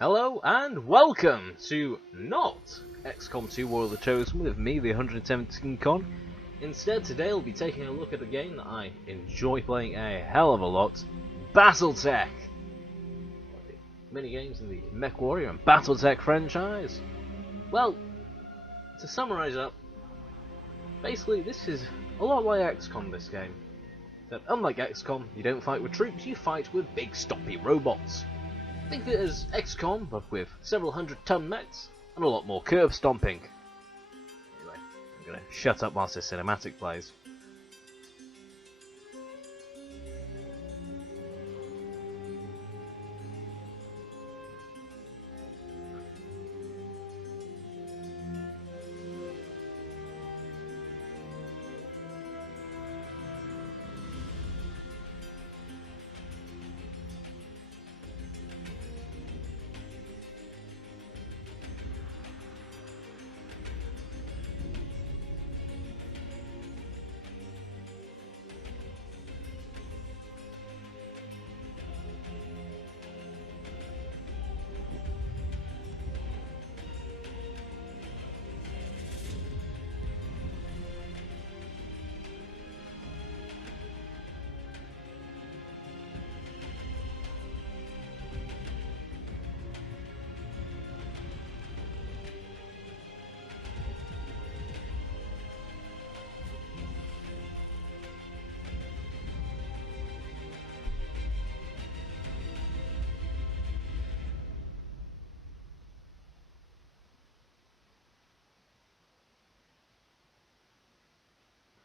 Hello and welcome to not XCOM 2 War of the Chosen with me, the 117thCon. Instead, today I'll be taking a look at a game that I enjoy playing a hell of a lot, Battletech! One of the mini games in the Mech Warrior and Battletech franchise. Well, to summarise up, basically this is a lot like XCOM, this game. But unlike XCOM, you don't fight with troops, you fight with big stompy robots. Think of it as XCOM, but with several 100-ton mechs and a lot more curb stomping. Anyway, I'm gonna shut up whilst this cinematic plays.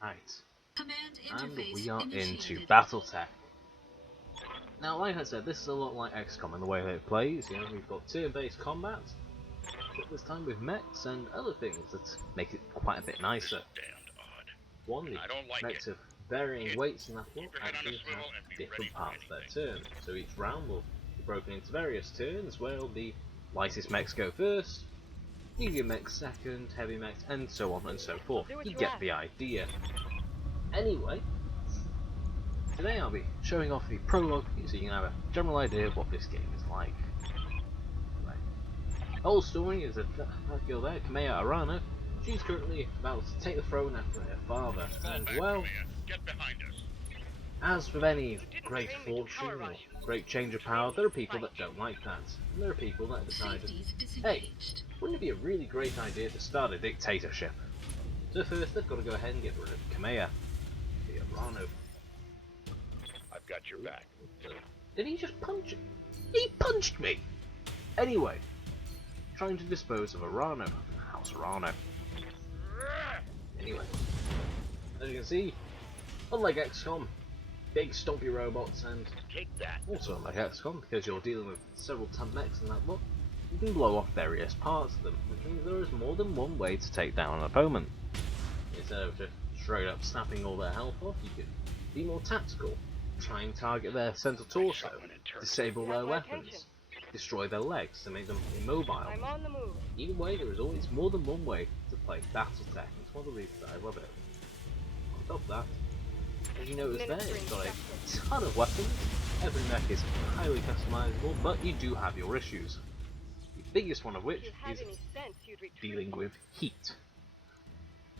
Right, and we are into Battletech. Now, like I said, this is a lot like XCOM in the way that it plays. You know, we've got turn-based combat, but this time with mechs and other things that make it quite a bit nicer. One, the mechs of varying weights and that will actually have different parts of their turn. So each round will be broken into various turns, where the lightest mechs go first, medium mechs second, heavy mechs, and so on and so forth. You get the idea. Anyway, today I'll be showing off the prologue so you can have a general idea of what this game is like. Right. The whole story is that girl there, Kamea Arana, she's currently about to take the throne after her father, and well, as with any great fortune or great change of power, there are people that don't like that, and there are people that decided, hey, wouldn't it be a really great idea to start a dictatorship? So first they've got to go ahead and get rid of Kamea, the Arano. I've got your back. Did he just punch him? He punched me! Anyway, trying to dispose of Arano, House Arano. Anyway, as you can see, unlike XCOM, big stompy robots, and also unlike XCOM, because you're dealing with several ton mechs and that lot, you can blow off various parts of them, which means there is more than one way to take down an opponent. Instead of just straight up snapping all their health off, you can be more tactical, try and target their centre torso, disable their weapons, destroy their legs to make them immobile. Either way, there is always more than one way to play Battletech. It's one of the reasons that I love it. On top of that, as you notice there, it's got a ton of weapons. Every mech is highly customizable, but you do have your issues. The biggest one of which is dealing with heat.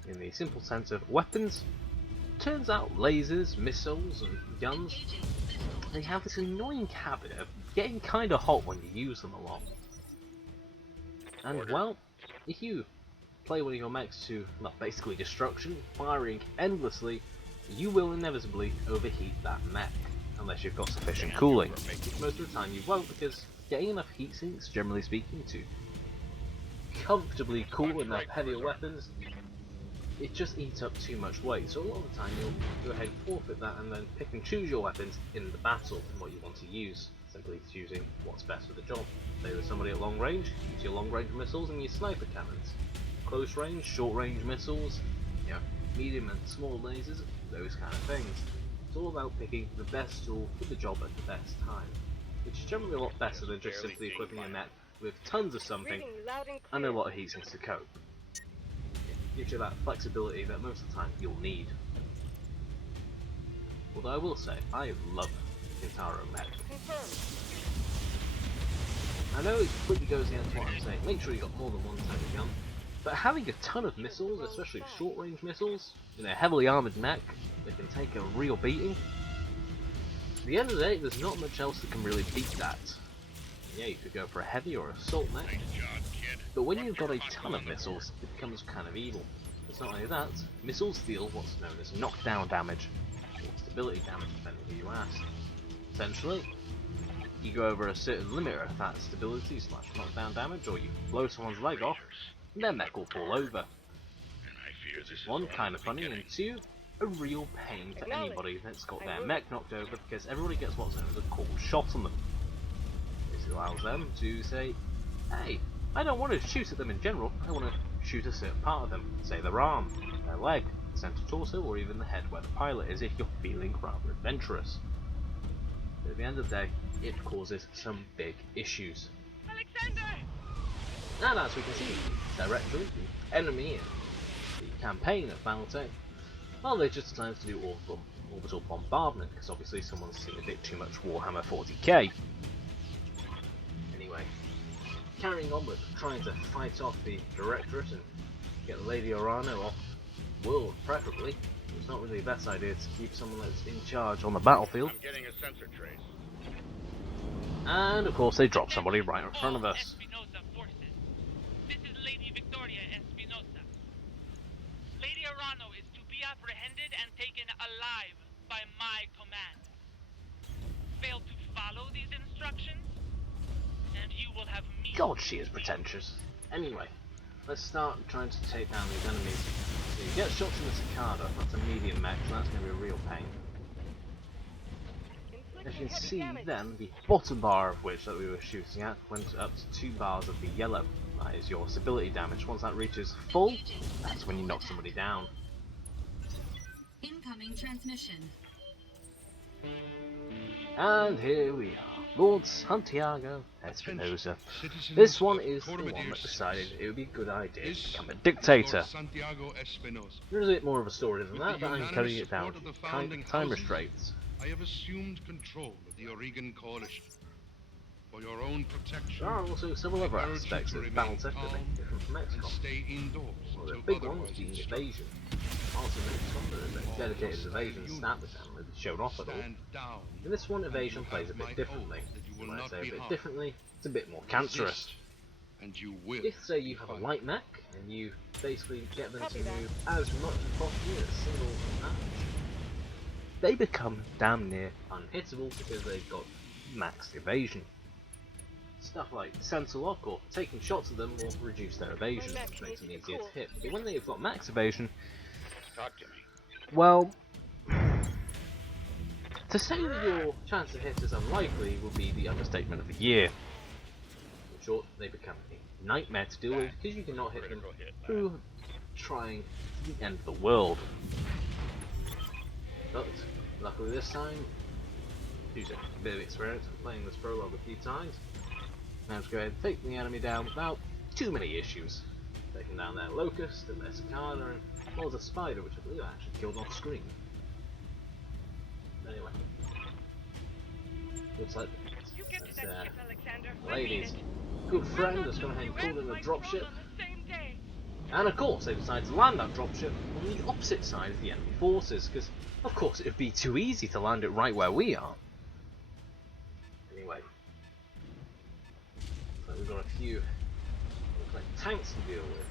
In the simple sense of weapons, turns out lasers, missiles, and guns, they have this annoying habit of getting kinda hot when you use them a lot. And well, if you play one of your mechs to, well, basically destruction, firing endlessly, you will inevitably overheat that mech, unless you've got sufficient cooling. Most of the time you won't, because getting enough heat sinks, generally speaking, to comfortably cool enough heavier weapons, it just eats up too much weight. So a lot of the time you'll go ahead and forfeit that and then pick and choose your weapons in the battle and what you want to use, simply choosing what's best for the job. Say there's somebody at long range, use your long range missiles and your sniper cannons. Close range, short range missiles, you know, medium and small lasers, those kind of things. It's all about picking the best tool for the job at the best time, which is generally a lot better than just simply equipping a mech with tons of something and a lot of heat sinks to cope. It gives you that flexibility that most of the time you'll need. Although I will say, I love Kintaro mech. I know it completely goes against what I'm saying. Make sure you've got more than one type of gun. But having a ton of missiles, especially short-range missiles, in a heavily armoured mech that can take a real beating, at the end of the day, there's not much else that can really beat that. Yeah, you could go for a heavy or assault mech, but when you've got a ton of missiles, it becomes kind of evil. It's not only that, missiles deal what's known as knockdown damage, or stability damage, depending who you ask. Essentially, you go over a certain limit of that stability / knockdown damage, or you blow someone's leg off, and their mech will fall over. One, kind of funny, and two, a real pain to anybody that's got their mech knocked over, because everybody gets what's known as a cold shot on them. This allows them to say, hey, I don't want to shoot at them in general, I want to shoot a certain part of them, say their arm, their leg, the center torso, or even the head where the pilot is if you're feeling rather adventurous. But at the end of the day, it causes some big issues. Alexander! And as we can see, directly, the enemy in the campaign of Battletech, well, they just decided to do orbital bombardment, because obviously someone's seen a bit too much Warhammer 40k. Anyway, carrying on with trying to fight off the Directorate and get Lady Orano off world, preferably. It's not really the best idea to keep someone that's in charge on the battlefield. I'm getting a sensor trace. And of course they drop somebody right in front of us. Espinosa forces. This is Lady Victoria Espinosa. Lady Arano is to be apprehended and taken alive by my command. Fail to follow these instructions, and you will have me. God, she is pretentious. Anyway, let's start trying to take down these enemies. So you get shots in the Cicada, that's a medium mech, so that's going to be a real pain. As you can see then, the bottom bar of which that we were shooting at went up to 2 bars of the yellow. That is your stability damage. Once that reaches full, that's when you knock somebody down. Incoming transmission. And here we are, Lord Santiago Espinosa. This one is the one that decided it would be a good idea to become a dictator. There's a bit more of a story than that, but I'm cutting it down to time restraints. I have assumed control of the Oregon Coalition. For your own protection, There are also several other aspects of Battletech that make different from and XCOM. stay indoors Well, the until big one was otherwise the instructed. invasion. Also in XCOM there is a dedicated evasion stat which hasn't really shown off at all. Stand down. In this one, evasion plays a bit differently. When I say a bit differently, it's a bit more cancerous. And you will. If, say, you have a light mech, and you basically get them to move as much as possible in a single match, they become damn near unhittable because they've got max evasion. Stuff like sensor lock or taking shots at them will reduce their evasion, which makes them easier to hit. But when they've got max evasion, Talk to me. well, to say that your chance to hit is unlikely would be the understatement of the year. In short, they become a nightmare to deal with because you cannot hit them through trying to the end of the world. But luckily this time, using a bit of experience of playing this prologue a few times, managed to go ahead and take the enemy down without too many issues. Taking down their Locust and their Cicada and well, the Spider, which I believe I actually killed off screen. Anyway, looks like You get to that ship, Alexander. ladies, good friend has gone ahead and called in a dropship. On the same day. And of course, they decided to land that dropship on the opposite side of the enemy forces, because of course it would be too easy to land it right where we are. Anyway, so we've got a few looks like tanks to deal with.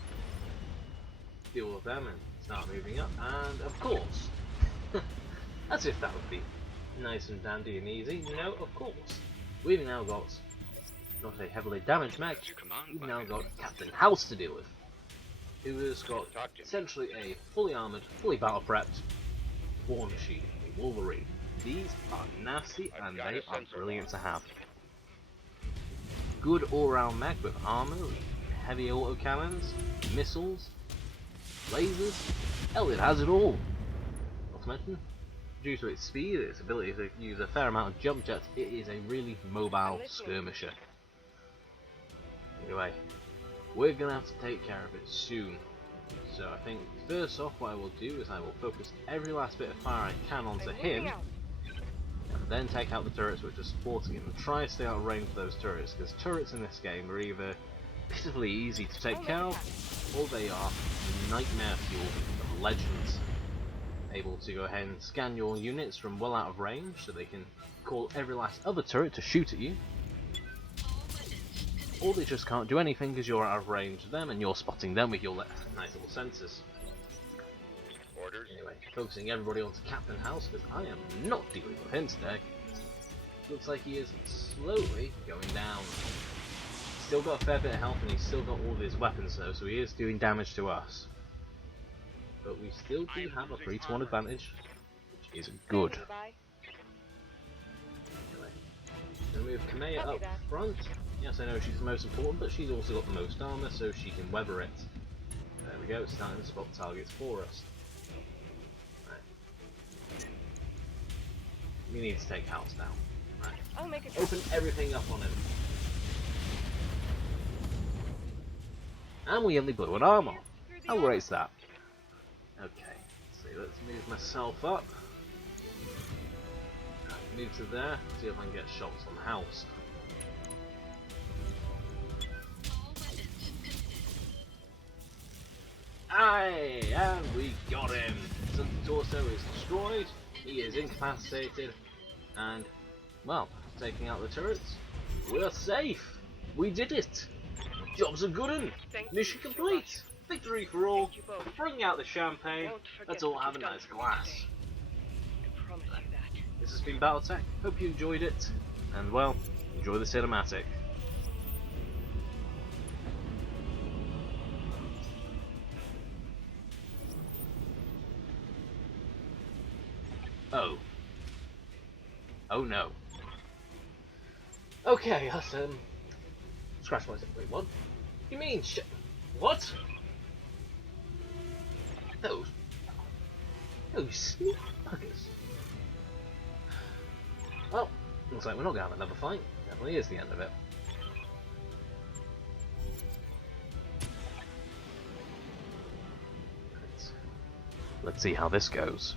Deal with them and start moving up, and of course, as if that would be nice and dandy and easy. No, of course, we've now got not a heavily damaged mech. We've now got Captain House to deal with, who has got essentially a fully armoured, fully battle prepped war machine, a Wolverine. These are nasty and they are brilliant to have. Good all-round mech with armour, heavy autocannons, missiles, lasers. Hell, it has it all. Not to mention, due to its speed, its ability to use a fair amount of jump jets, it is a really mobile skirmisher. Anyway, we're gonna have to take care of it soon. So I think first off what I will do is I will focus every last bit of fire I can onto him, and then take out the turrets which are supporting him, and try to stay out of range of those turrets, because turrets in this game are either pitifully easy to take care of, or they are nightmare fuel of legends, able to go ahead and scan your units from well out of range, so they can call every last other turret to shoot at you, or they just can't do anything because you're out of range of them and you're spotting them with your nice little sensors. Orders. Anyway, focusing everybody onto Captain House, because I am not dealing with him today. Looks like he is slowly going down. Still got a fair bit of health and he's still got all of his weapons though, so he is doing damage to us. But we still do have a 3-to-1 advantage, which is good. Anyway, we'll move Kamea up front. Yes, I know she's the most important, but she's also got the most armor, so she can weather it. There we go, it's starting to spot targets for us. Right. We need to take House down. Right. Open everything up on him. And we only blew an armor. How great's that? Okay, let's move myself up. Move to there, see if I can get shots on House. Aye, and we got him! The torso is destroyed, he is incapacitated, and, well, taking out the turrets, we're safe! We did it! Job's a good un! Mission complete! Victory for all! Bring out the champagne, let's all have a nice glass. This has been Battletech, hope you enjoyed it, and well, enjoy the cinematic. Oh. Oh no. Okay, let's scratch myself. Wait, what? You mean what? Those sneak buggers. Well, looks like we're not gonna have another fight. Definitely is the end of it. Let's see how this goes.